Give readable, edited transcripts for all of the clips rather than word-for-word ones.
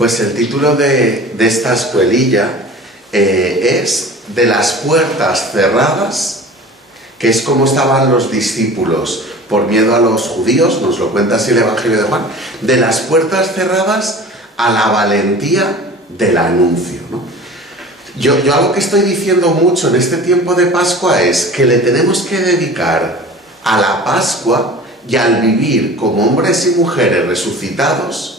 Pues el título de esta escuelilla es De las puertas cerradas, que es como estaban los discípulos por miedo a los judíos, nos lo cuenta así el Evangelio de Juan, de las puertas cerradas a la valentía del anuncio, ¿no? Yo algo que estoy diciendo mucho en este tiempo de Pascua es que le tenemos que dedicar a la Pascua y al vivir como hombres y mujeres resucitados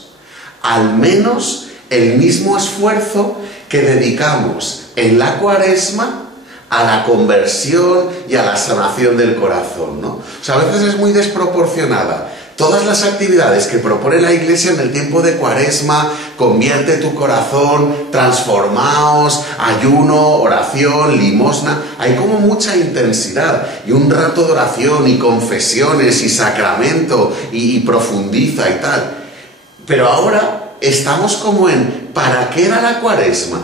al menos el mismo esfuerzo que dedicamos en la Cuaresma a la conversión y a la sanación del corazón, ¿no? O sea, a veces es muy desproporcionada. Todas las actividades que propone la Iglesia en el tiempo de Cuaresma, convierte tu corazón, transformaos, ayuno, oración, limosna, hay como mucha intensidad y un rato de oración y confesiones y sacramento y profundiza y tal. Pero ahora estamos como en ¿para qué era la Cuaresma?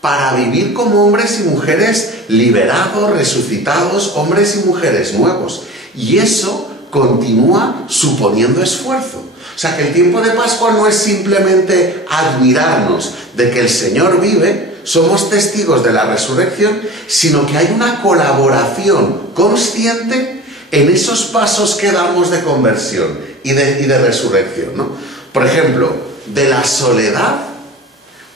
Para vivir como hombres y mujeres liberados, resucitados, hombres y mujeres nuevos. Y eso continúa suponiendo esfuerzo. O sea, que el tiempo de Pascua no es simplemente admirarnos de que el Señor vive, somos testigos de la resurrección, sino que hay una colaboración consciente en esos pasos que damos de conversión y de resurrección, ¿no? Por ejemplo, de la soledad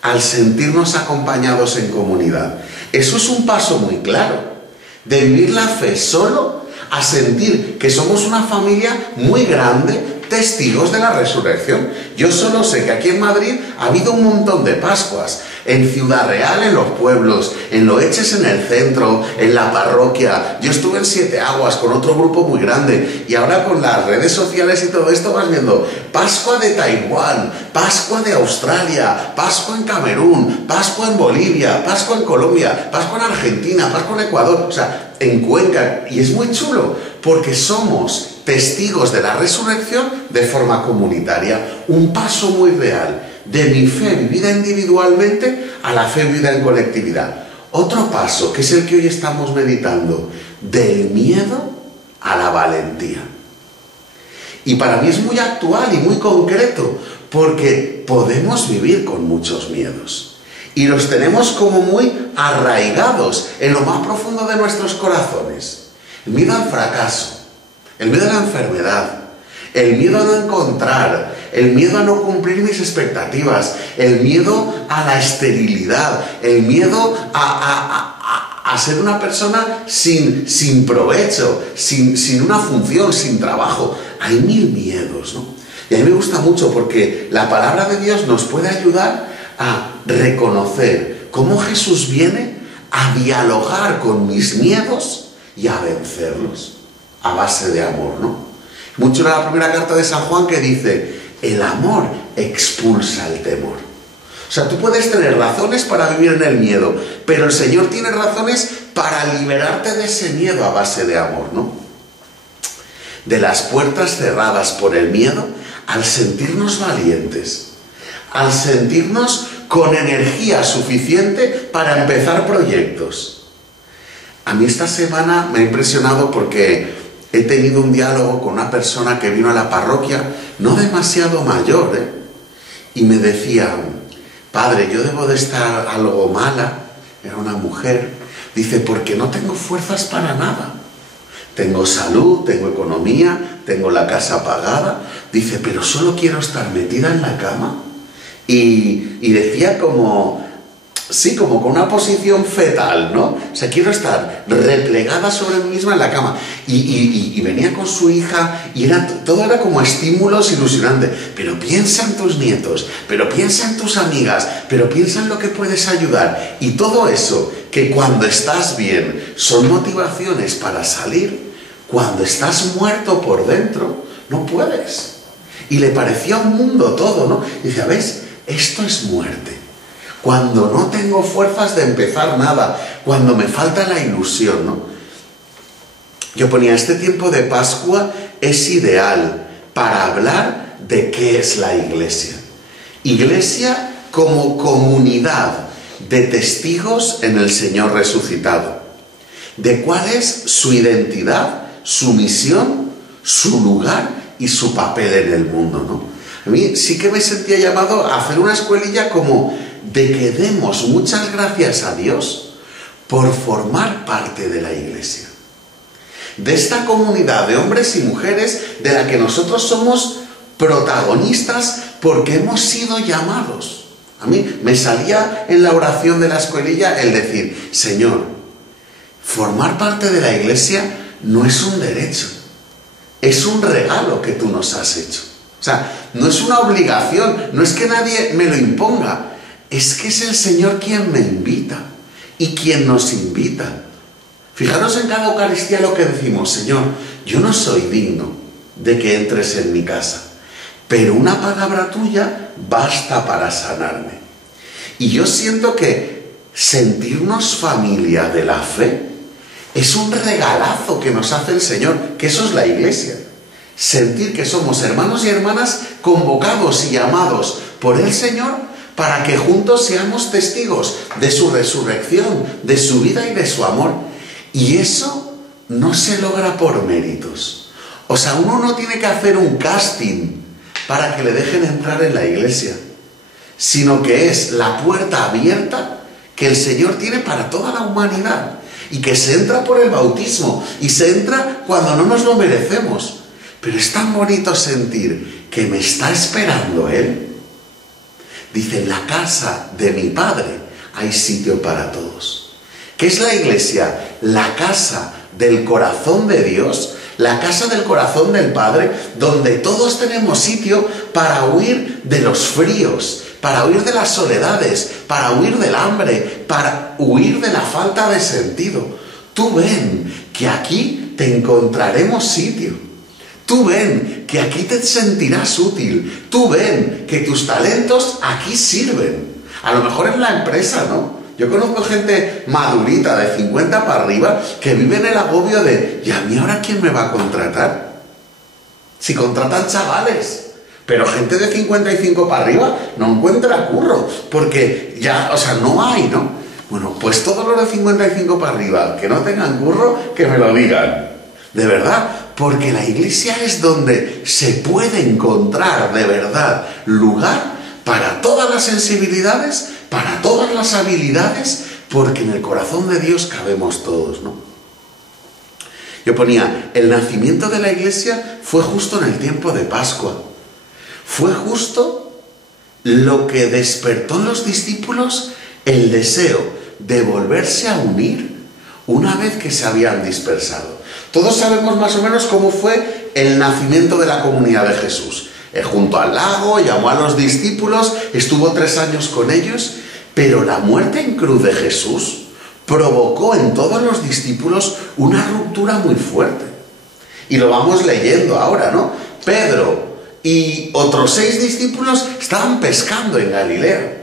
al sentirnos acompañados en comunidad. Eso es un paso muy claro. De vivir la fe solo a sentir que somos una familia muy grande, testigos de la resurrección. Yo solo sé que aquí en Madrid ha habido un montón de Pascuas. En Ciudad Real, en los pueblos, en Loeches en el centro, en la parroquia. Yo estuve en Siete Aguas con otro grupo muy grande. Y ahora con las redes sociales y todo esto vas viendo Pascua de Taiwán, Pascua de Australia, Pascua en Camerún, Pascua en Bolivia, Pascua en Colombia, Pascua en Argentina, Pascua en Ecuador, o sea, en Cuenca. Y es muy chulo porque somos testigos de la resurrección de forma comunitaria. Un paso muy real de mi fe vivida individualmente a la fe vivida en colectividad. Otro paso, que es el que hoy estamos meditando, del miedo a la valentía. Y para mí es muy actual y muy concreto, porque podemos vivir con muchos miedos. Y los tenemos como muy arraigados en lo más profundo de nuestros corazones. El miedo al fracaso, el miedo a la enfermedad, el miedo a no encontrar, el miedo a no cumplir mis expectativas, el miedo a la esterilidad, el miedo a ser una persona sin provecho, sin una función, sin trabajo. Hay mil miedos, ¿no? Y a mí me gusta mucho porque la palabra de Dios nos puede ayudar a reconocer cómo Jesús viene a dialogar con mis miedos y a vencerlos a base de amor, ¿no? Mucho era la primera carta de San Juan que dice, el amor expulsa el temor. O sea, tú puedes tener razones para vivir en el miedo, pero el Señor tiene razones para liberarte de ese miedo a base de amor, ¿no? De las puertas cerradas por el miedo, al sentirnos valientes, al sentirnos con energía suficiente para empezar proyectos. A mí esta semana me ha impresionado porque he tenido un diálogo con una persona que vino a la parroquia, no demasiado mayor, y me decía, padre, yo debo de estar algo mala, era una mujer, dice, porque no tengo fuerzas para nada. Tengo salud, tengo economía, tengo la casa pagada, dice, pero solo quiero estar metida en la cama. Y decía como, sí, como con una posición fetal, ¿no? O sea, quiero estar replegada sobre mí misma en la cama. Y venía con su hija y todo era como estímulos ilusionantes. Pero piensa en tus nietos, pero piensa en tus amigas, pero piensa en lo que puedes ayudar. Y todo eso, que cuando estás bien son motivaciones para salir, cuando estás muerto por dentro, no puedes. Y le parecía un mundo todo, ¿no? Y dice, ¿ves? Esto es muerte. Cuando no tengo fuerzas de empezar nada, cuando me falta la ilusión, ¿no? Yo ponía, este tiempo de Pascua es ideal para hablar de qué es la Iglesia. Iglesia como comunidad de testigos en el Señor resucitado. De cuál es su identidad, su misión, su lugar y su papel en el mundo, ¿no? A mí sí que me sentía llamado a hacer una escuelilla como de que demos muchas gracias a Dios por formar parte de la iglesia. De esta comunidad de hombres y mujeres de la que nosotros somos protagonistas porque hemos sido llamados. A mí me salía en la oración de la escuelilla el decir, Señor, formar parte de la iglesia no es un derecho, es un regalo que tú nos has hecho. O sea, no es una obligación, no es que nadie me lo imponga, es que es el Señor quien me invita y quien nos invita. Fijaros en cada Eucaristía lo que decimos, Señor, yo no soy digno de que entres en mi casa, pero una palabra tuya basta para sanarme. Y yo siento que sentirnos familia de la fe es un regalazo que nos hace el Señor, que eso es la iglesia. Sentir que somos hermanos y hermanas convocados y llamados por el Señor para que juntos seamos testigos de su resurrección, de su vida y de su amor. Y eso no se logra por méritos. O sea, uno no tiene que hacer un casting para que le dejen entrar en la iglesia, sino que es la puerta abierta que el Señor tiene para toda la humanidad y que se entra por el bautismo y se entra cuando no nos lo merecemos. Pero es tan bonito sentir que me está esperando Él. Dice, en la casa de mi Padre hay sitio para todos. ¿Qué es la iglesia? La casa del corazón de Dios, la casa del corazón del Padre, donde todos tenemos sitio para huir de los fríos, para huir de las soledades, para huir del hambre, para huir de la falta de sentido. Tú ven que aquí te encontraremos sitio. Tú ven que aquí te sentirás útil. Tú ven que tus talentos aquí sirven. A lo mejor en la empresa, ¿no? Yo conozco gente madurita de 50 para arriba que vive en el agobio de ¿y a mí ahora quién me va a contratar? Si contratan chavales. Pero gente de 55 para arriba no encuentra curro. Porque ya, o sea, no hay, ¿no? Bueno, pues todos los de 55 para arriba que no tengan curro, que me lo digan. De verdad. Porque la iglesia es donde se puede encontrar de verdad lugar para todas las sensibilidades, para todas las habilidades, porque en el corazón de Dios cabemos todos, ¿no? Yo ponía, el nacimiento de la iglesia fue justo en el tiempo de Pascua. Fue justo lo que despertó en los discípulos el deseo de volverse a unir una vez que se habían dispersado. Todos sabemos más o menos cómo fue el nacimiento de la comunidad de Jesús. Junto al lago, llamó a los discípulos, estuvo 3 años con ellos, pero la muerte en cruz de Jesús provocó en todos los discípulos una ruptura muy fuerte. Y lo vamos leyendo ahora, ¿no? Pedro y otros 6 discípulos estaban pescando en Galilea.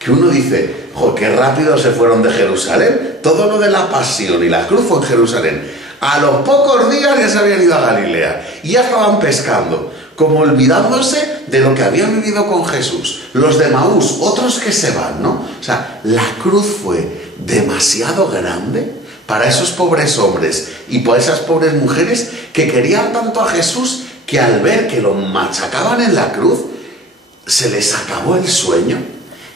Que uno dice, ¡jo, qué rápido se fueron de Jerusalén! Todo lo de la pasión y la cruz fue en Jerusalén. A los pocos días ya se habían ido a Galilea y ya estaban pescando, como olvidándose de lo que habían vivido con Jesús. Los de Maús, otros que se van, ¿no? O sea, la cruz fue demasiado grande para esos pobres hombres y para esas pobres mujeres que querían tanto a Jesús que al ver que lo machacaban en la cruz, se les acabó el sueño.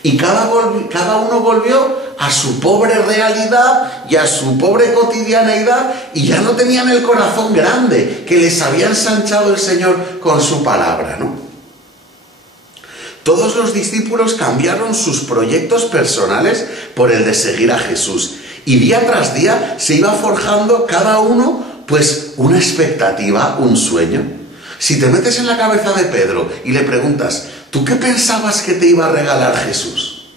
Y cada uno volvió a su pobre realidad y a su pobre cotidianeidad y ya no tenían el corazón grande que les había ensanchado el Señor con su palabra, ¿no? Todos los discípulos cambiaron sus proyectos personales por el de seguir a Jesús. Y día tras día se iba forjando cada uno, pues, una expectativa, un sueño. Si te metes en la cabeza de Pedro y le preguntas, ¿tú qué pensabas que te iba a regalar Jesús?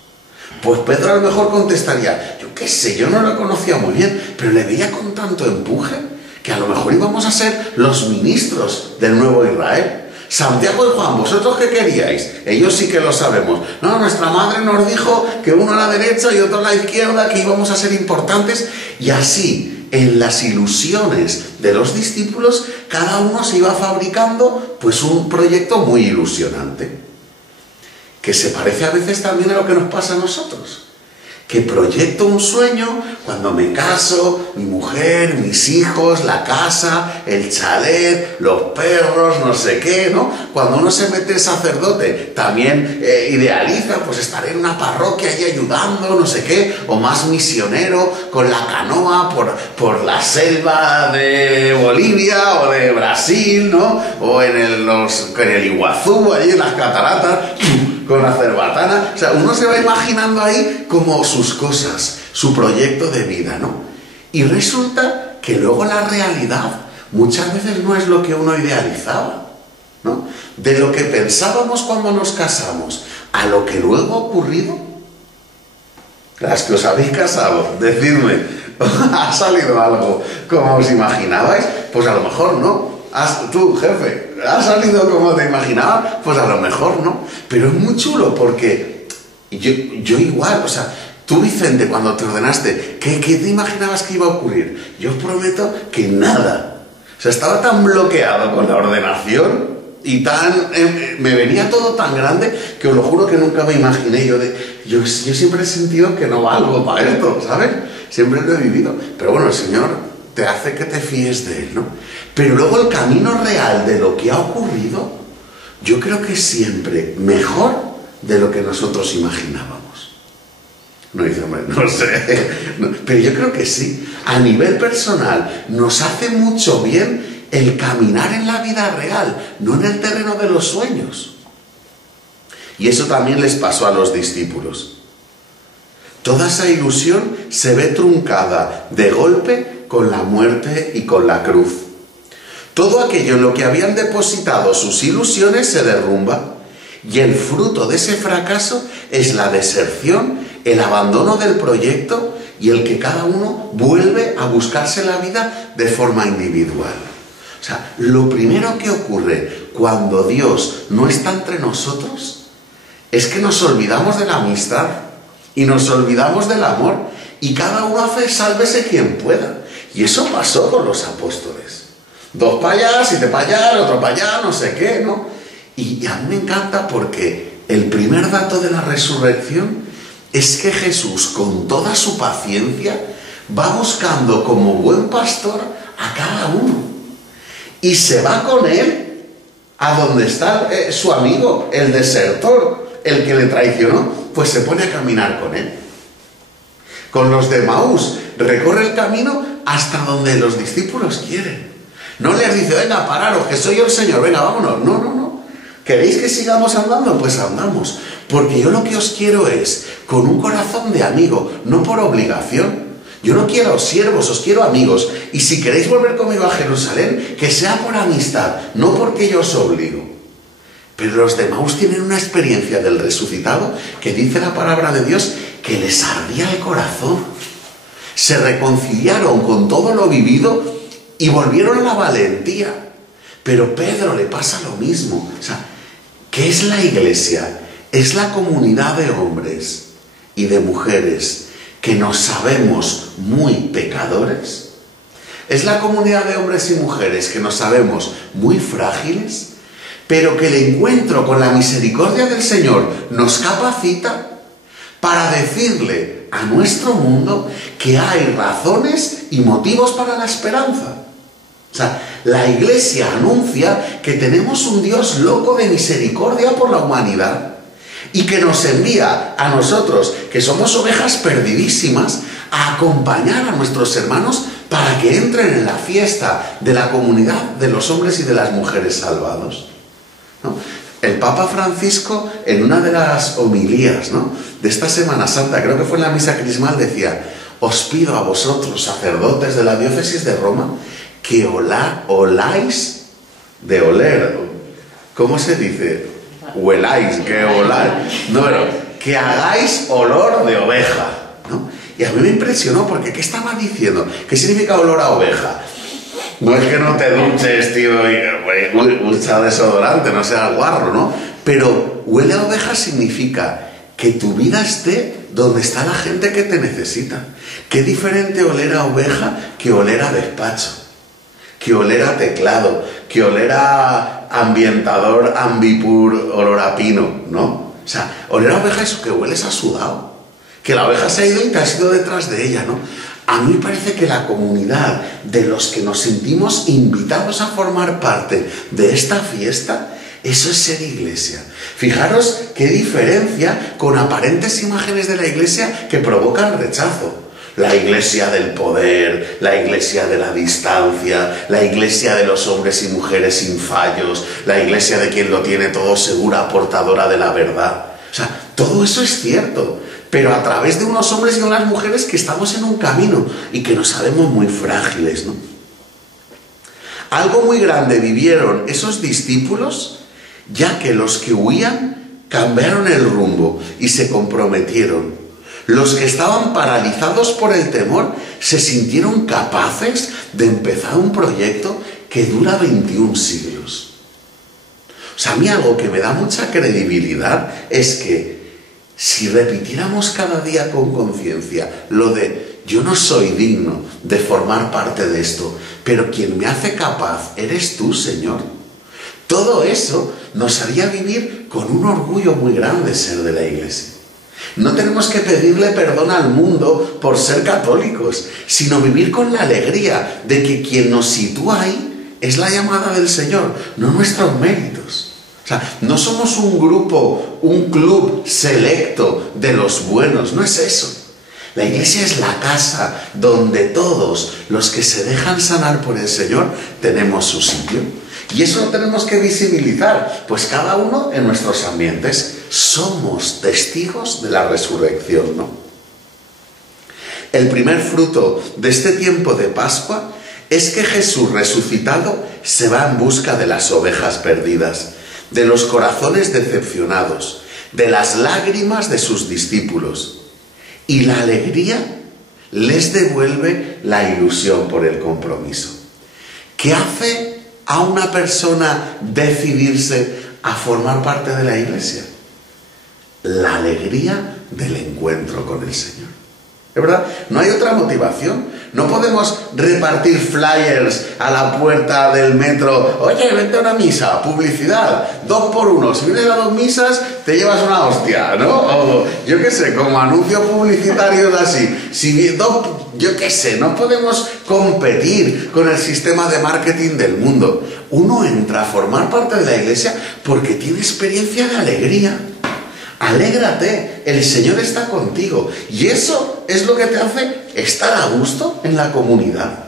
Pues Pedro a lo mejor contestaría, yo qué sé, yo no lo conocía muy bien, pero le veía con tanto empuje que a lo mejor íbamos a ser los ministros del nuevo Israel. Santiago y Juan, ¿vosotros qué queríais? Ellos sí que lo sabemos. No, nuestra madre nos dijo que uno a la derecha y otro a la izquierda, que íbamos a ser importantes. Y así, en las ilusiones de los discípulos, cada uno se iba fabricando pues un proyecto muy ilusionante, que se parece a veces también a lo que nos pasa a nosotros, que proyecto un sueño cuando me caso, mi mujer, mis hijos, la casa, el chalet, los perros, no sé qué, ¿no? Cuando uno se mete sacerdote, también idealiza, pues estar en una parroquia allí ayudando, no sé qué, o más misionero con la canoa por la selva de Bolivia o de Brasil, ¿no? O en el Iguazú, allí en las cataratas, con la cerbatana. O sea, uno se va imaginando ahí como sus cosas, su proyecto de vida, ¿no? Y resulta que luego la realidad muchas veces no es lo que uno idealizaba, ¿no? De lo que pensábamos cuando nos casamos a lo que luego ha ocurrido. Las que os habéis casado, decidme, ¿ha salido algo como os imaginabais? Pues a lo mejor no. Tú, jefe, ¿ha salido como te imaginabas? Pues a lo mejor no. Pero es muy chulo porque yo igual, o sea, tú, Vicente, cuando te ordenaste, ¿qué te imaginabas que iba a ocurrir? Yo os prometo que nada. O sea, estaba tan bloqueado con la ordenación y me venía todo tan grande que os lo juro que nunca me imaginé. Yo siempre he sentido que no valgo para esto, ¿sabes? Siempre lo he vivido. Pero bueno, el Señor te hace que te fíes de Él, ¿no? Pero luego el camino real de lo que ha ocurrido, yo creo que es siempre mejor de lo que nosotros imaginábamos. No dice, hombre, no sé, no, pero yo creo que sí. A nivel personal, nos hace mucho bien el caminar en la vida real, no en el terreno de los sueños. Y eso también les pasó a los discípulos. Toda esa ilusión se ve truncada de golpe con la muerte y con la cruz. Todo aquello en lo que habían depositado sus ilusiones se derrumba, y el fruto de ese fracaso es la deserción, el abandono del proyecto y el que cada uno vuelve a buscarse la vida de forma individual. O sea, lo primero que ocurre cuando Dios no está entre nosotros es que nos olvidamos de la amistad y nos olvidamos del amor y cada uno hace sálvese quien pueda. Y eso pasó con los apóstoles. 2 para allá, 7 para allá, otro para allá, no sé qué, ¿no? Y a mí me encanta porque el primer dato de la resurrección es que Jesús, con toda su paciencia, va buscando como buen pastor a cada uno. Y se va con él a donde está su amigo, el desertor, el que le traicionó, pues se pone a caminar con él. Con los de Maús, recorre el camino hasta donde los discípulos quieren. No les dice, venga, pararos, que soy el Señor, venga, vámonos. No, no, no. ¿Queréis que sigamos andando? Pues andamos. Porque yo lo que os quiero es con un corazón de amigo, no por obligación. Yo no quiero siervos, os quiero amigos. Y si queréis volver conmigo a Jerusalén, que sea por amistad, no porque yo os obligo. Pero los de Maús tienen una experiencia del resucitado que dice la palabra de Dios que les ardía el corazón. Se reconciliaron con todo lo vivido y volvieron a la valentía. Pero Pedro le pasa lo mismo. O sea, ¿qué es la iglesia? Es la comunidad de hombres y de mujeres que nos sabemos muy pecadores. Es la comunidad de hombres y mujeres que nos sabemos muy frágiles, pero que el encuentro con la misericordia del Señor nos capacita para decirle a nuestro mundo que hay razones y motivos para la esperanza. O sea, la Iglesia anuncia que tenemos un Dios loco de misericordia por la humanidad y que nos envía a nosotros, que somos ovejas perdidísimas, a acompañar a nuestros hermanos para que entren en la fiesta de la comunidad de los hombres y de las mujeres salvados, ¿no? El Papa Francisco, en una de las homilías, ¿no?, de esta Semana Santa, creo que fue en la misa crismal, decía: os pido a vosotros, sacerdotes de la diócesis de Roma, que oláis, de oler, ¿cómo se dice? Hueláis, que oláis, no, pero que hagáis olor de oveja, ¿no? Y a mí me impresionó porque ¿qué estaba diciendo? ¿Qué significa olor a oveja? No es que no te duches, tío, y usa desodorante, no sea guarro, ¿no? Pero huele a oveja significa que tu vida esté donde está la gente que te necesita. Qué diferente oler a oveja que oler a despacho, que oler a teclado, que oler a ambientador, ambipur, olor a pino, ¿no? O sea, oler a oveja es que hueles a sudado, que la oveja se ha ido y te has ido detrás de ella, ¿no? A mí me parece que la comunidad de los que nos sentimos invitados a formar parte de esta fiesta, eso es ser iglesia. Fijaros qué diferencia con aparentes imágenes de la iglesia que provocan rechazo. La iglesia del poder, la iglesia de la distancia, la iglesia de los hombres y mujeres sin fallos, la iglesia de quien lo tiene todo segura, portadora de la verdad. O sea, todo eso es cierto, pero a través de unos hombres y unas mujeres que estamos en un camino y que nos sabemos muy frágiles, ¿no? Algo muy grande vivieron esos discípulos, ya que los que huían cambiaron el rumbo y se comprometieron. Los que estaban paralizados por el temor se sintieron capaces de empezar un proyecto que dura 21 siglos. O sea, a mí algo que me da mucha credibilidad es que si repitiéramos cada día con conciencia lo de yo no soy digno de formar parte de esto, pero quien me hace capaz eres tú, Señor. Todo eso nos haría vivir con un orgullo muy grande ser de la iglesia. No tenemos que pedirle perdón al mundo por ser católicos, sino vivir con la alegría de que quien nos sitúa ahí es la llamada del Señor, no nuestros méritos. O sea, no somos un grupo, un club selecto de los buenos, no es eso. La iglesia es la casa donde todos los que se dejan sanar por el Señor tenemos su sitio. Y eso lo tenemos que visibilizar, pues cada uno en nuestros ambientes somos testigos de la resurrección, ¿no? El primer fruto de este tiempo de Pascua es que Jesús resucitado se va en busca de las ovejas perdidas, de los corazones decepcionados, de las lágrimas de sus discípulos. Y la alegría les devuelve la ilusión por el compromiso. ¿Qué hace a una persona decidirse a formar parte de la iglesia? La alegría del encuentro con el Señor. ¿Es verdad? No hay otra motivación. No podemos repartir flyers a la puerta del metro. Oye, vente a una misa, publicidad, 2 por 1. Si vienes a 2 misas, te llevas una hostia, ¿no? O yo qué sé, como anuncios publicitarios así. Yo qué sé, no podemos competir con el sistema de marketing del mundo. Uno entra a formar parte de la iglesia porque tiene experiencia de alegría. Alégrate, el Señor está contigo. Y eso es lo que te hace estar a gusto en la comunidad.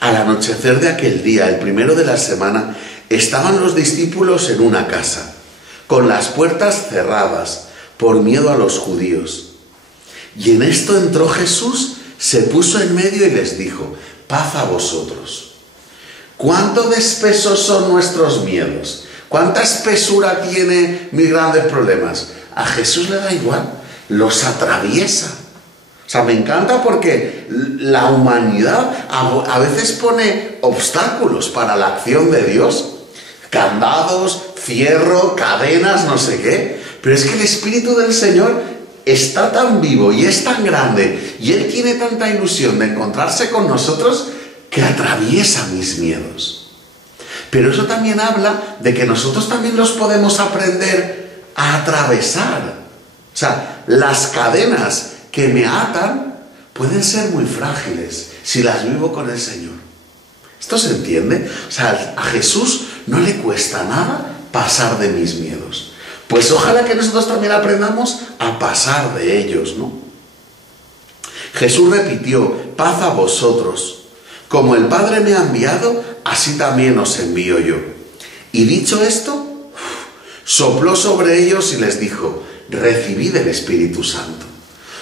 Al anochecer de aquel día, el primero de la semana, estaban los discípulos en una casa, con las puertas cerradas, por miedo a los judíos. Y en esto entró Jesús, se puso en medio y les dijo: paz a vosotros. ¿Cuánto de espesos son nuestros miedos? ¿Cuánta espesura tiene mis grandes problemas? A Jesús le da igual, los atraviesa. O sea, me encanta porque la humanidad a veces pone obstáculos para la acción de Dios. Candados, fierro, cadenas, no sé qué. Pero es que el Espíritu del Señor está tan vivo y es tan grande y Él tiene tanta ilusión de encontrarse con nosotros que atraviesa mis miedos. Pero eso también habla de que nosotros también los podemos aprender a atravesar. O sea, las cadenas que me atan pueden ser muy frágiles si las vivo con el Señor. ¿Esto se entiende? O sea, a Jesús no le cuesta nada pasar de mis miedos. Pues ojalá que nosotros también aprendamos a pasar de ellos, ¿no? Jesús repitió: paz a vosotros. Como el Padre me ha enviado, así también os envío yo. Y dicho esto, sopló sobre ellos y les dijo: recibid el Espíritu Santo.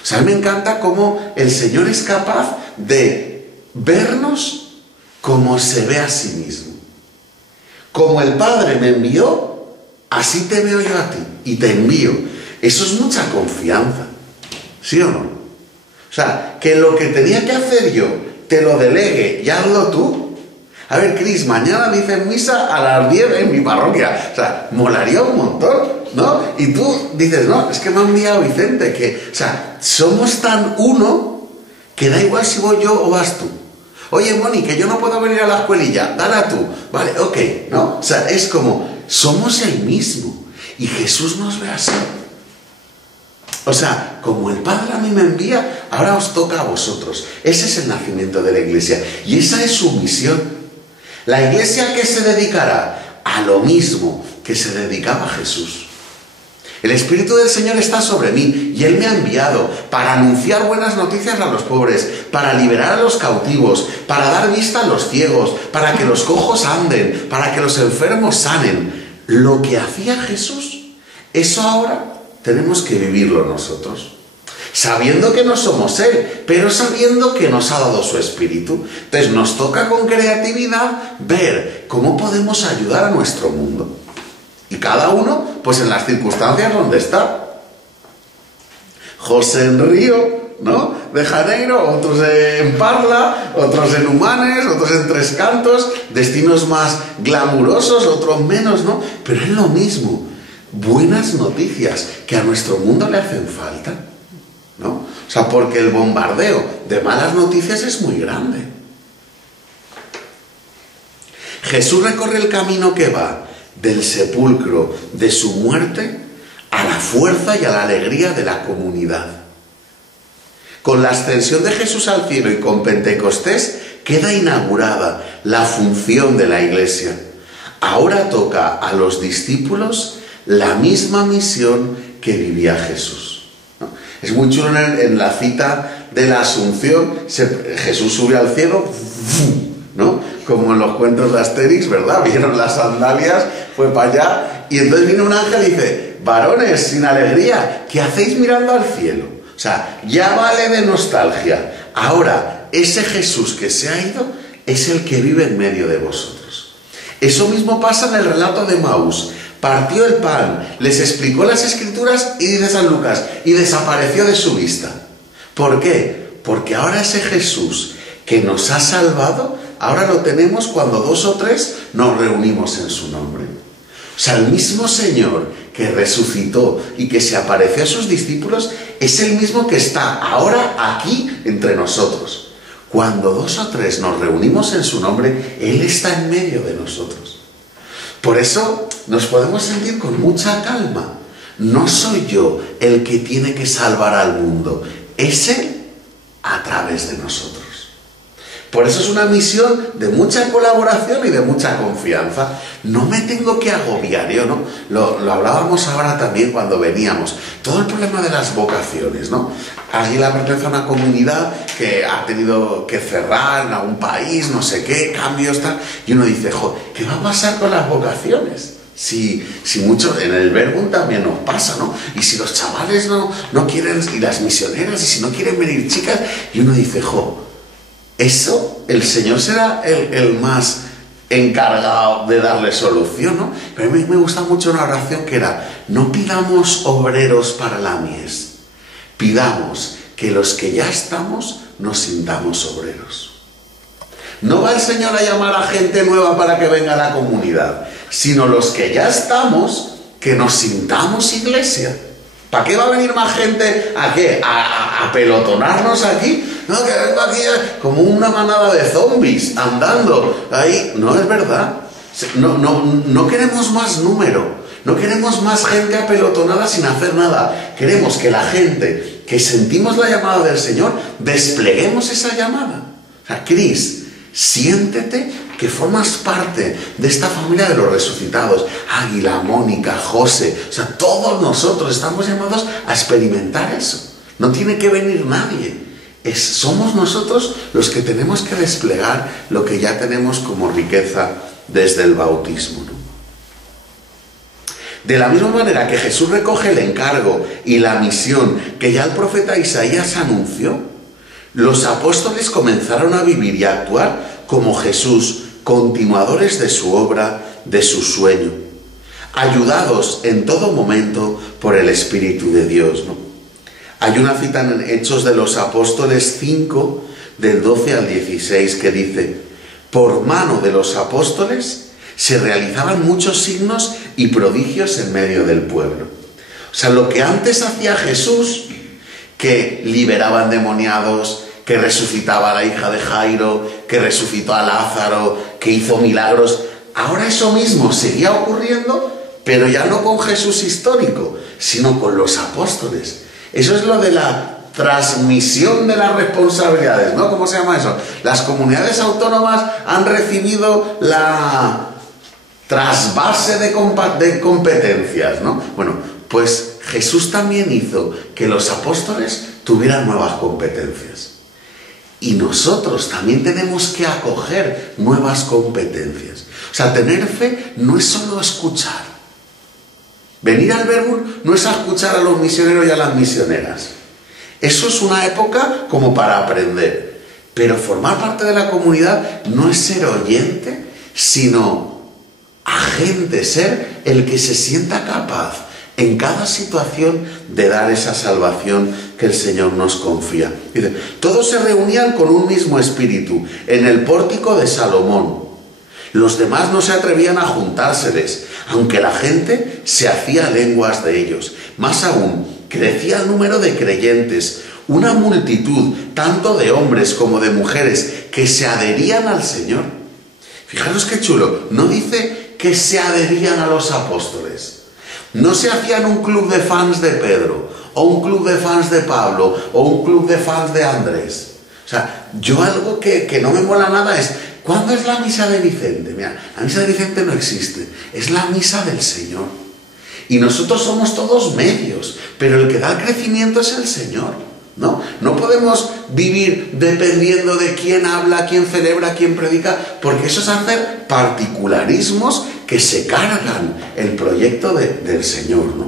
O sea, a mí me encanta cómo el Señor es capaz de vernos como se ve a sí mismo. Como el Padre me envió, así te veo yo a ti y te envío. Eso es mucha confianza, ¿sí o no? O sea, que lo que tenía que hacer yo te lo delegue y hazlo tú. A ver, Cris, mañana dicen misa a las 10 en mi parroquia. O sea, molaría un montón, ¿no? Y tú dices: no, es que me ha enviado Vicente. O sea, somos tan uno que da igual si voy yo o vas tú. Oye, Moni, que yo no puedo venir a la escuelilla, dala tú. Vale, ok, ¿no? O sea, es como, somos el mismo. Y Jesús nos ve así. O sea, como el Padre a mí me envía, ahora os toca a vosotros. Ese es el nacimiento de la Iglesia. Y esa es su misión. La Iglesia, ¿a qué se dedicará? A lo mismo que se dedicaba Jesús. El Espíritu del Señor está sobre mí y Él me ha enviado para anunciar buenas noticias a los pobres, para liberar a los cautivos, para dar vista a los ciegos, para que los cojos anden, para que los enfermos sanen. Lo que hacía Jesús, eso ahora tenemos que vivirlo nosotros. Sabiendo que no somos Él, pero sabiendo que nos ha dado su Espíritu. Entonces nos toca con creatividad ver cómo podemos ayudar a nuestro mundo. Y cada uno, pues en las circunstancias donde está. José en Río, ¿no?, de Janeiro, otros en Parla, otros en Humanes, otros en Tres Cantos, destinos más glamurosos, otros menos, ¿no? Pero es lo mismo. Buenas noticias que a nuestro mundo le hacen falta, ¿no? O sea, porque el bombardeo de malas noticias es muy grande. Jesús recorre el camino que va del sepulcro, de su muerte, a la fuerza y a la alegría de la comunidad. Con la ascensión de Jesús al cielo y con Pentecostés queda inaugurada la función de la Iglesia. Ahora toca a los discípulos la misma misión que vivía Jesús, ¿no? Es muy chulo en la cita de la Asunción, Jesús sube al cielo, ¿no?, como en los cuentos de Asterix, ¿verdad? Vieron las sandalias, fue para allá, y entonces viene un ángel y dice: varones, sin alegría, ¿qué hacéis mirando al cielo? O sea, ya vale de nostalgia. Ahora, ese Jesús que se ha ido es el que vive en medio de vosotros. Eso mismo pasa en el relato de Maús. Partió el pan, les explicó las Escrituras y dice San Lucas, y desapareció de su vista. ¿Por qué? Porque ahora ese Jesús que nos ha salvado, ahora lo tenemos cuando 2 o 3 nos reunimos en su nombre. O sea, el mismo Señor que resucitó y que se apareció a sus discípulos es el mismo que está ahora aquí entre nosotros. Cuando 2 o 3 nos reunimos en su nombre, Él está en medio de nosotros. Por eso nos podemos sentir con mucha calma. No soy yo el que tiene que salvar al mundo, es Él a través de nosotros. Por eso es una misión de mucha colaboración y de mucha confianza. No me tengo que agobiar, yo, ¿no? Lo hablábamos ahora también cuando veníamos. Todo el problema de las vocaciones, ¿no? Águila pertenece a una comunidad que ha tenido que cerrar en algún país, no sé qué, cambios, tal. Y uno dice, ¿qué va a pasar con las vocaciones? Si mucho, en el Verbum también nos pasa, ¿no? Y si los chavales no quieren, y las misioneras, y si no quieren venir chicas, y uno dice, eso, el Señor será el más encargado de darle solución, ¿no? Pero a mí me gusta mucho una oración que era: no pidamos obreros para la mies, pidamos que los que ya estamos nos sintamos obreros. No va el Señor a llamar a gente nueva para que venga a la comunidad, sino los que ya estamos, que nos sintamos iglesia. ¿Para qué va a venir más gente? ¿A qué? ¿A pelotonarnos aquí? No, que vengo aquí como una manada de zombies andando ahí. No es verdad. No queremos más número. No queremos más gente apelotonada sin hacer nada. Queremos que la gente que sentimos la llamada del Señor, despleguemos esa llamada. O sea, Cris, siéntete que formas parte de esta familia de los resucitados. Águila, Mónica, José, o sea, todos nosotros estamos llamados a experimentar eso. No tiene que venir nadie. Somos nosotros los que tenemos que desplegar lo que ya tenemos como riqueza desde el bautismo, ¿no? De la misma manera que Jesús recoge el encargo y la misión que ya el profeta Isaías anunció, los apóstoles comenzaron a vivir y a actuar como Jesús, continuadores de su obra, de su sueño, ayudados en todo momento por el Espíritu de Dios, ¿no? Hay una cita en Hechos de los Apóstoles 5, del 12 al 16, que dice: por mano de los apóstoles se realizaban muchos signos y prodigios en medio del pueblo. O sea, lo que antes hacía Jesús, que liberaba endemoniados, que resucitaba a la hija de Jairo, que resucitó a Lázaro, que hizo milagros, ahora eso mismo seguía ocurriendo, pero ya no con Jesús histórico, sino con los apóstoles. Eso es lo de la transmisión de las responsabilidades, ¿no? ¿Cómo se llama eso? Las comunidades autónomas han recibido la trasvase de competencias, ¿no? Bueno, pues Jesús también hizo que los apóstoles tuvieran nuevas competencias. Y nosotros también tenemos que acoger nuevas competencias. O sea, tener fe no es solo escuchar. Venir al Verbum no es a escuchar a los misioneros y a las misioneras. Eso es una época como para aprender. Pero formar parte de la comunidad no es ser oyente, sino agente, ser el que se sienta capaz en cada situación de dar esa salvación que el Señor nos confía. Dice, todos se reunían con un mismo espíritu en el pórtico de Salomón. Los demás no se atrevían a juntárseles, aunque la gente se hacía lenguas de ellos. Más aún, crecía el número de creyentes, una multitud, tanto de hombres como de mujeres, que se adherían al Señor. Fijaros qué chulo, no dice que se adherían a los apóstoles. No se hacían un club de fans de Pedro, o un club de fans de Pablo, o un club de fans de Andrés. O sea, yo algo que no me mola nada es, ¿cuándo es la misa de Vicente? Mira, la misa de Vicente no existe, es la misa del Señor. Y nosotros somos todos medios, pero el que da el crecimiento es el Señor, ¿no? No podemos vivir dependiendo de quién habla, quién celebra, quién predica, porque eso es hacer particularismos que se cargan el proyecto del Señor, ¿no?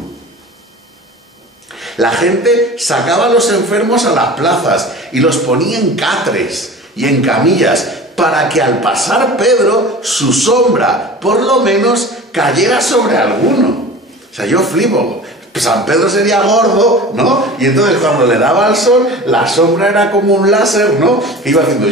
La gente sacaba a los enfermos a las plazas y los ponía en catres y en camillas para que al pasar Pedro, su sombra, por lo menos, cayera sobre alguno. O sea, yo flipo. San Pedro sería gordo, ¿no? Y entonces cuando le daba al sol, la sombra era como un láser, ¿no? Que iba haciendo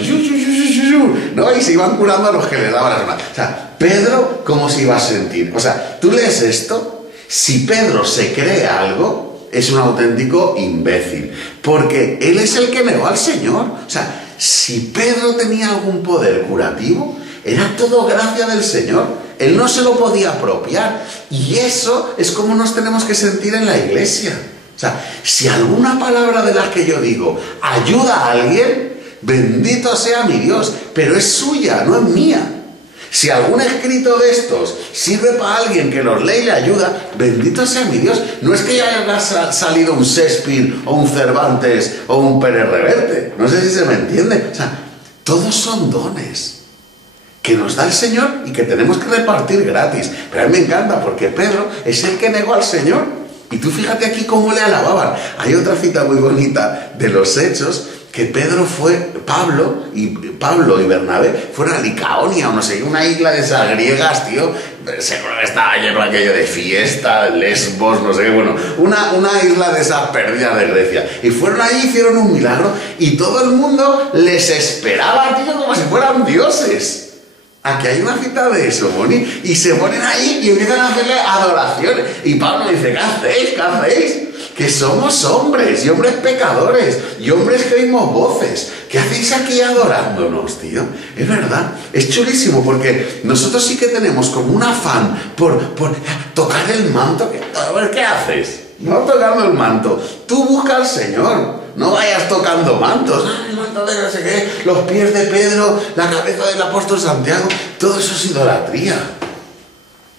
¿no? Y se iban curando a los que le daban la sombra. O sea, Pedro, ¿cómo se iba a sentir? O sea, tú lees esto, si Pedro se cree algo, es un auténtico imbécil. Porque él es el que negó al Señor. O sea, si Pedro tenía algún poder curativo, era todo gracia del Señor. Él no se lo podía apropiar. Y eso es como nos tenemos que sentir en la iglesia. O sea, si alguna palabra de las que yo digo ayuda a alguien, bendito sea mi Dios, pero es suya, no es mía. Si algún escrito de estos sirve para alguien que los lee y le ayuda, bendito sea mi Dios. No es que ya haya salido un Shakespeare o un Cervantes o un Pérez Reverte. No sé si se me entiende. O sea, todos son dones que nos da el Señor y que tenemos que repartir gratis. Pero a mí me encanta porque Pedro es el que negó al Señor. Y tú fíjate aquí cómo le alababan. Hay otra cita muy bonita de los Hechos, que Pablo y Bernabé fueron a Licaonia o no sé, una isla de esas griegas, tío. Seguro que estaba lleno aquello de fiesta, Lesbos, no sé qué, bueno, una isla de esas perdidas de Grecia. Y fueron allí, hicieron un milagro y todo el mundo les esperaba, tío, como si fueran dioses. Aquí hay una cita de eso, Moni, y se ponen ahí y empiezan a hacerle adoraciones. Y Pablo dice, ¿qué hacéis? ¿Qué hacéis? Que somos hombres, y hombres pecadores, y hombres que oímos voces. ¿Qué hacéis aquí adorándonos, tío? Es verdad, es chulísimo, porque nosotros sí que tenemos como un afán por tocar el manto. A ver, ¿qué haces? No tocando el manto, tú busca al Señor. No vayas tocando mantos. El manto de no sé qué, los pies de Pedro, la cabeza del apóstol Santiago. Todo eso es idolatría.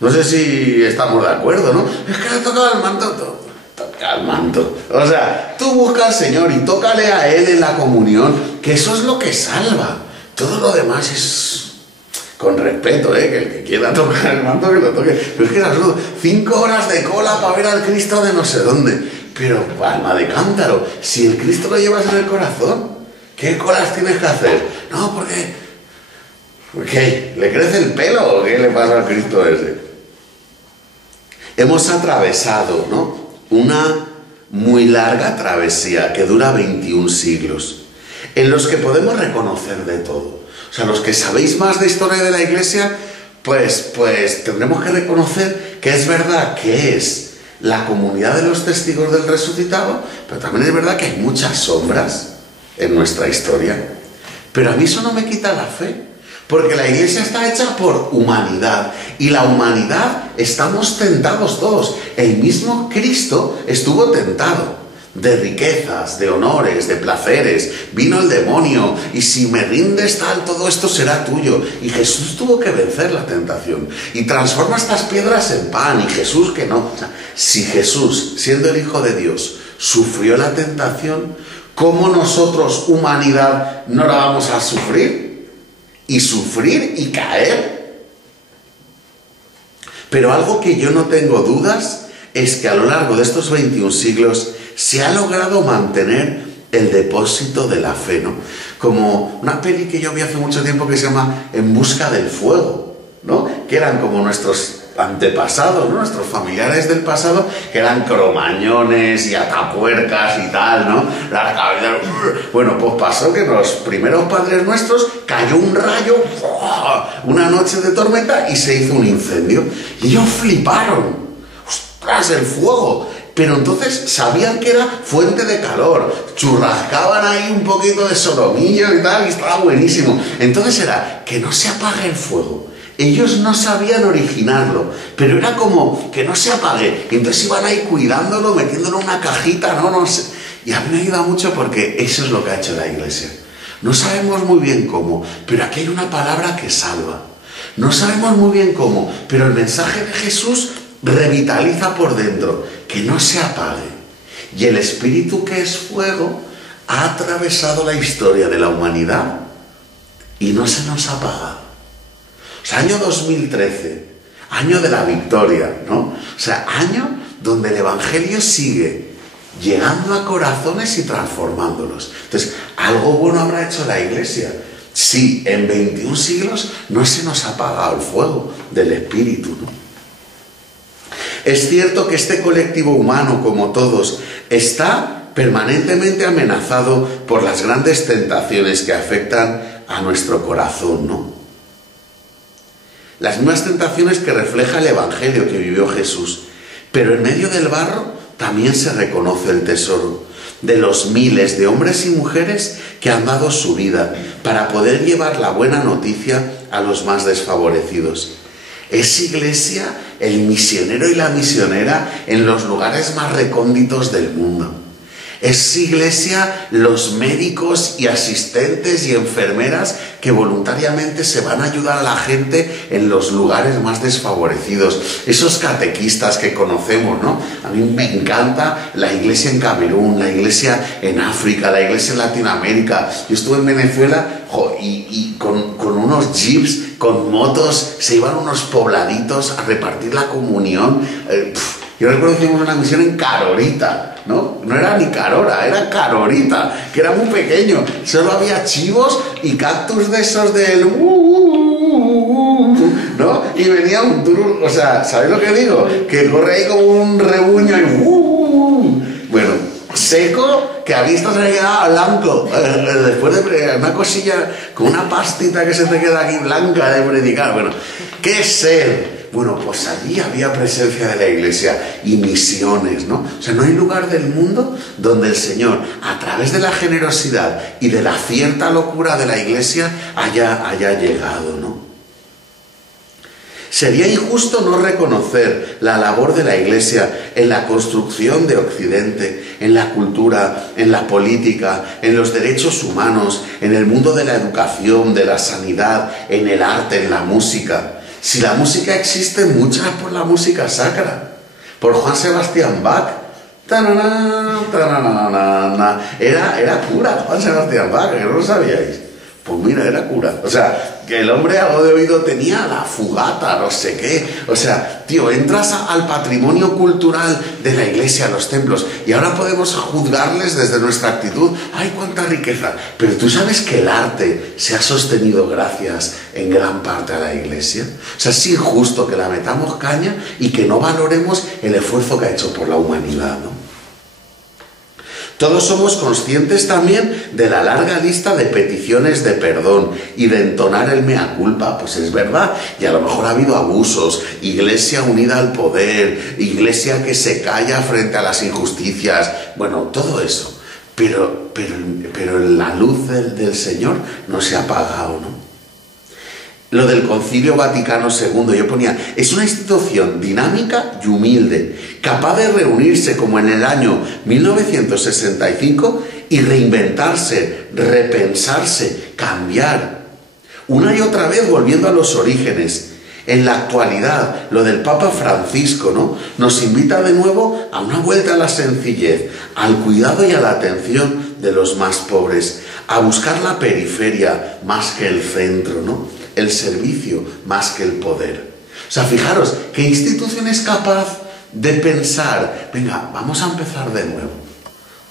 No sé si estamos de acuerdo, ¿no? Es que le tocaba el manto. Toca el manto. O sea, tú busca al Señor y tócale a Él en la comunión, que eso es lo que salva. Todo lo demás es con respeto, que el que quiera tocar el manto que lo toque. Pero es que es absurdo. 5 horas de cola para ver al Cristo de no sé dónde. Pero, alma de cántaro, si el Cristo lo llevas en el corazón, ¿qué colas tienes que hacer? No, porque ¿le crece el pelo o qué le pasa al Cristo ese? Hemos atravesado, ¿no?, una muy larga travesía que dura 21 siglos, en los que podemos reconocer de todo. O sea, los que sabéis más de historia de la Iglesia, pues tendremos que reconocer que es verdad que es la comunidad de los testigos del resucitado, pero también es verdad que hay muchas sombras en nuestra historia. Pero a mí eso no me quita la fe, porque la Iglesia está hecha por humanidad, y la humanidad estamos tentados todos. El mismo Cristo estuvo tentado. de riquezas, de honores, de placeres. Vino el demonio y si me rindes tal, todo esto será tuyo. Y Jesús tuvo que vencer la tentación y transforma estas piedras en pan. Y Jesús que no. O sea, si Jesús, siendo el Hijo de Dios, sufrió la tentación, ¿cómo nosotros, humanidad, no la vamos a sufrir? Y sufrir y caer. Pero algo que yo no tengo dudas es que a lo largo de estos 21 siglos se ha logrado mantener el depósito de la fe, ¿no? Como una peli que yo vi hace mucho tiempo que se llama En busca del fuego, ¿no? Que eran como nuestros antepasados, ¿no? Nuestros familiares del pasado, que eran cromañones y atapuercas y tal, ¿no? Bueno, pues pasó que los primeros padres nuestros cayó un rayo, una noche de tormenta y se hizo un incendio. Y ellos fliparon. ¡Ostras, el fuego! Pero entonces sabían que era fuente de calor, churrascaban ahí un poquito de solomillo y tal, y estaba buenísimo. Entonces era que no se apague el fuego. Ellos no sabían originarlo, pero era como que no se apague. Y entonces iban ahí cuidándolo, metiéndolo en una cajita, no sé. Y a mí me ayuda mucho porque eso es lo que ha hecho la Iglesia. No sabemos muy bien cómo, pero aquí hay una palabra que salva. No sabemos muy bien cómo, pero el mensaje de Jesús revitaliza por dentro, que no se apague. Y el Espíritu, que es fuego, ha atravesado la historia de la humanidad y no se nos ha apagado. O sea, año 2013, año de la victoria, ¿no? O sea, año donde el Evangelio sigue llegando a corazones y transformándolos. Entonces, algo bueno habrá hecho la Iglesia. Sí, en 21 siglos no se nos ha apagado el fuego del Espíritu, ¿no? Es cierto que este colectivo humano, como todos, está permanentemente amenazado por las grandes tentaciones que afectan a nuestro corazón, ¿no? Las mismas tentaciones que refleja el Evangelio que vivió Jesús. Pero en medio del barro también se reconoce el tesoro de los miles de hombres y mujeres que han dado su vida para poder llevar la buena noticia a los más desfavorecidos. Es Iglesia el misionero y la misionera en los lugares más recónditos del mundo. Es Iglesia los médicos y asistentes y enfermeras que voluntariamente se van a ayudar a la gente en los lugares más desfavorecidos. Esos catequistas que conocemos, ¿no? A mí me encanta la Iglesia en Camerún, la Iglesia en África, la Iglesia en Latinoamérica. Yo estuve en Venezuela y con unos jeeps, con motos, se iban unos pobladitos a repartir la comunión. Yo recuerdo que hicimos una misión en Carorita, ¿no? No era ni Carora, era Carorita, que era muy pequeño. Solo había chivos y cactus de esos del... ¿no? Y venía un tour, o sea, ¿sabéis lo que digo? Que corre ahí como un rebuño y... Bueno, seco, que a vista se le quedaba blanco. Después de una cosilla, con una pastita que se te queda aquí blanca de predicar. Bueno, ¿qué ser? Bueno, pues allí había presencia de la Iglesia y misiones, ¿no? O sea, no hay lugar del mundo donde el Señor, a través de la generosidad y de la cierta locura de la Iglesia, haya llegado, ¿no? Sería injusto no reconocer la labor de la Iglesia en la construcción de Occidente, en la cultura, en la política, en los derechos humanos, en el mundo de la educación, de la sanidad, en el arte, en la música. Si la música existe, mucha por la música sacra, por Juan Sebastián Bach. Era cura Juan Sebastián Bach, que no lo sabíais. Pues mira, era cura. O sea, que el hombre algo de oído tenía, la fugata, no sé qué. O sea, tío, entras al patrimonio cultural de la Iglesia, a los templos, y ahora podemos juzgarles desde nuestra actitud. ¡Ay, cuánta riqueza! Pero tú sabes que el arte se ha sostenido gracias en gran parte a la Iglesia. O sea, es injusto que la metamos caña y que no valoremos el esfuerzo que ha hecho por la humanidad, ¿no? Todos somos conscientes también de la larga lista de peticiones de perdón y de entonar el mea culpa. Pues es verdad, y a lo mejor ha habido abusos, Iglesia unida al poder, Iglesia que se calla frente a las injusticias, bueno, todo eso. Pero la luz del Señor no se ha apagado, ¿no? lo del Concilio Vaticano II, yo ponía, es una institución dinámica y humilde, capaz de reunirse como en el año 1965 y reinventarse, repensarse, cambiar, una y otra vez volviendo a los orígenes. En la actualidad, lo del Papa Francisco, ¿no?, nos invita de nuevo a una vuelta a la sencillez, al cuidado y a la atención de los más pobres, a buscar la periferia más que el centro, ¿no?, el servicio más que el poder. O sea, fijaros, ¿qué institución es capaz de pensar, venga, vamos a empezar de nuevo?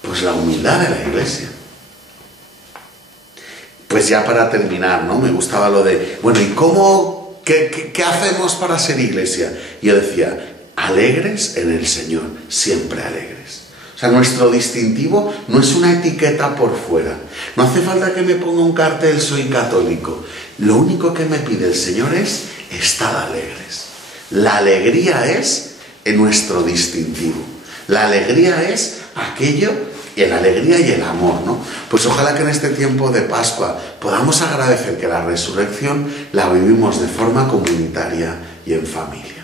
Pues la humildad de la Iglesia. Pues ya para terminar, ¿no?, me gustaba lo de, bueno, ¿y cómo... ¿Qué hacemos para ser iglesia? Y yo decía, alegres en el Señor, siempre alegres. O sea, nuestro distintivo no es una etiqueta por fuera. No hace falta que me ponga un cartel, soy católico. Lo único que me pide el Señor es, estad alegres. La alegría es en nuestro distintivo. La alegría es aquello, y la alegría y el amor, ¿no? Pues ojalá que en este tiempo de Pascua podamos agradecer que la resurrección la vivimos de forma comunitaria y en familia.